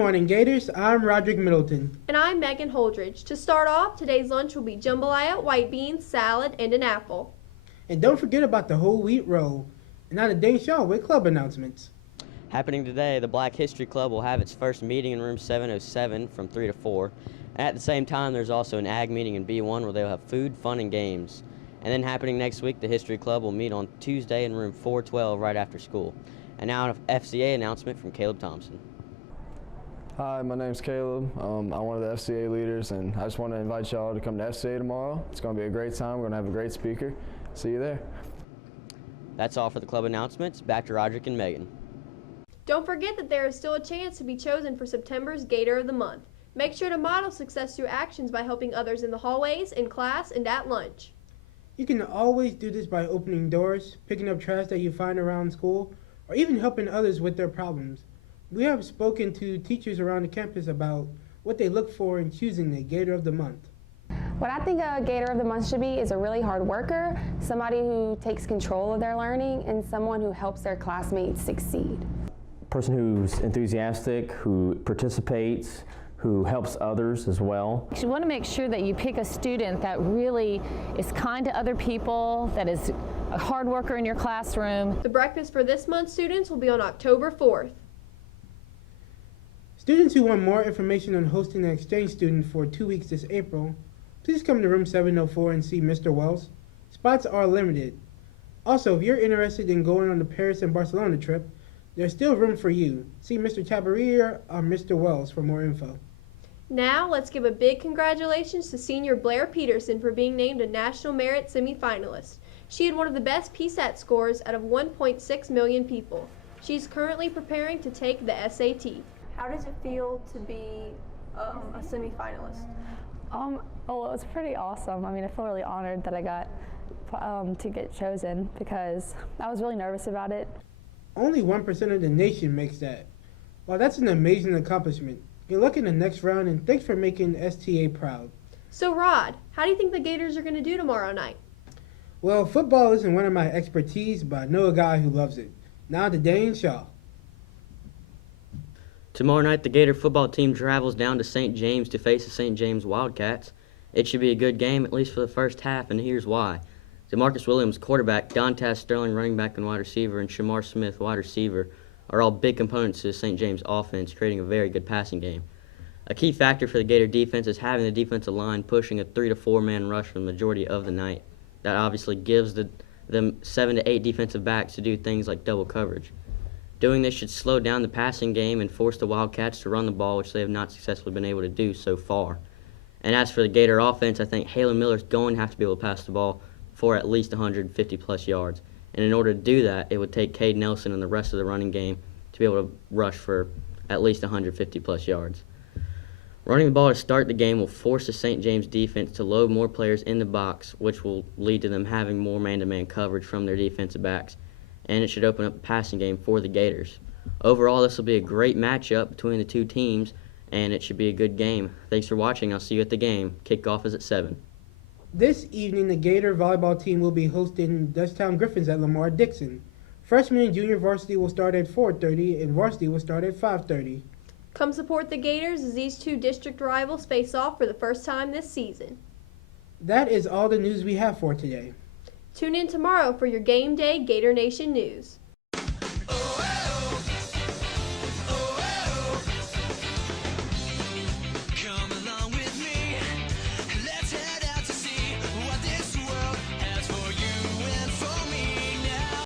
morning, Gators. I'm Roderick Middleton. And I'm Megan Holdridge. To start off, today's lunch will be jambalaya, white beans, salad, and an apple. And don't forget about the whole wheat roll. And now the Dane Shaw with club announcements. Happening today, the Black History Club will have its first meeting in room 707 from 3 to 4. And at the same time, there's also an ag meeting in B1 where they'll have food, fun, and games. And then happening next week, the History Club will meet on Tuesday in room 412 right after school. And now an FCA announcement from Caleb Thompson. Hi, my name's Caleb. I'm one of the FCA leaders, and I just want to invite y'all to come to FCA tomorrow. It's going to be a great time. We're going to have a great speaker. See you there. That's all for the club announcements. Back to Roderick and Megan. Don't forget that there is still a chance to be chosen for September's Gator of the Month. Make sure to model success through actions by helping others in the hallways, in class, and at lunch. You can always do this by opening doors, picking up trash that you find around school, or even helping others with their problems. We have spoken to teachers around the campus about what they look for in choosing the Gator of the Month. What I think a Gator of the Month should be is a really hard worker, somebody who takes control of their learning, and someone who helps their classmates succeed. A person who's enthusiastic, who participates, who helps others as well. You want to make sure that you pick a student that really is kind to other people, that is a hard worker in your classroom. The breakfast for this month's students will be on October 4th. Students who want more information on hosting an exchange student for 2 weeks this April, please come to room 704 and see Mr. Wells. Spots are limited. Also, if you're interested in going on the Paris and Barcelona trip, there's still room for you. See Mr. Chabarrier or Mr. Wells for more info. Now, let's give a big congratulations to senior Blair Peterson for being named a National Merit semifinalist. She had one of the best PSAT scores out of 1.6 million people. She's currently preparing to take the SAT. How does it feel to be a semifinalist? Well, it's pretty awesome. I mean, I feel really honored that I got to get chosen because I was really nervous about it. Only 1% of the nation makes that. Wow, that's an amazing accomplishment. Good luck in the next round, and thanks for making STA proud. So, Rod, how do you think the Gators are going to do tomorrow night? Well, football isn't one of my expertise, but I know a guy who loves it. Now to Dane Shaw. Tomorrow night, the Gator football team travels down to St. James to face the St. James Wildcats. It should be a good game, at least for the first half, and here's why. DeMarcus Williams, quarterback, Dontaz Sterling, running back and wide receiver, and Shamar Smith, wide receiver, are all big components to the St. James offense, creating a very good passing game. A key factor for the Gator defense is having the defensive line pushing a 3 to 4 man rush for the majority of the night. That obviously gives them 7 to 8 defensive backs to do things like double coverage. Doing this should slow down the passing game and force the Wildcats to run the ball, which they have not successfully been able to do so far. And as for the Gator offense, I think Halen Miller's going to have to be able to pass the ball for at least 150-plus yards. And in order to do that, it would take Cade Nelson and the rest of the running game to be able to rush for at least 150-plus yards. Running the ball to start the game will force the St. James defense to load more players in the box, which will lead to them having more man-to-man coverage from their defensive backs. And it should open up the passing game for the Gators. Overall, this will be a great matchup between the two teams, and it should be a good game. Thanks for watching. I'll see you at the game. Kickoff is at 7. This evening, the Gator volleyball team will be hosting Dutchtown Griffins at Lamar Dixon. Freshman and junior varsity will start at 4:30, and varsity will start at 5:30. Come support the Gators as these two district rivals face off for the first time this season. That is all the news we have for today. Tune in tomorrow for your Game Day Gator Nation news.